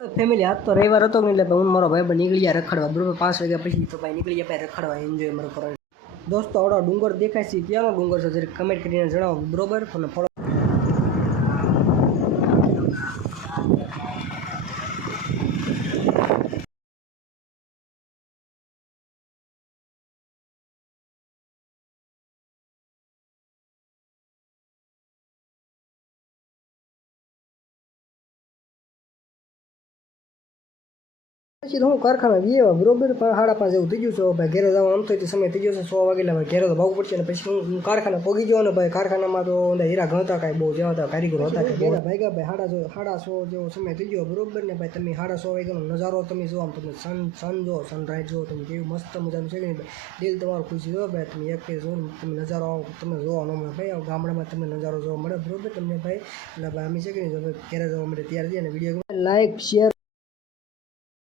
family આજ તો રવિવાર હતો ને એટલે હું મારો ભાઈ નીકળી ગયા રખડવા બરોબર 5 વાગ્યા પછી તો ભાઈ નીકળી ગયા ભાઈ રખડવા એન્જોય મારો કરવા દોસ્તો આવડો ડુંગર દેખાય છે ક્યાંનો ડુંગર છે જરીક કમેન્ટ કરીને જણાવો બરોબર અને ફોલો પછી હું કારખાના ગયો બરોબર 5:30 જેવું થઈ ગયું છે ભાઈ ઘરે જવાનું આમ તો સમય થઈ ગયો છે 100 વાગે એટલે ભાઈ ઘરે તો ભાગવું પડશે ને પછી હું કારખાના પગી ગયો ને ભાઈ કારખાનામાં તો હીરા ગણતા કાંઈ બહુ જેવા હતા કારીગરો હતા કે ભાઈ ભાઈ 100 જેવો સમય થઈ ગયો બરોબર ને ભાઈ તમે 100 વાગ્યાનો નજારો તમે જો આમ તમે સન જો સનરાઈઝ જો તમે કેવું મસ્ત મજાનું છે ને દિલ તમારું ખુશી જો ભાઈ તમે એક જો તમે નજારો તમે જોવાનો મળે ભાઈ ગામડામાં તમને નજારો જોવા મળે બરોબર તમને ભાઈ એટલે ભાઈ અમે છે કે ઘરે જવા મળે ત્યારે જઈને વિડીયો લાઈક શેર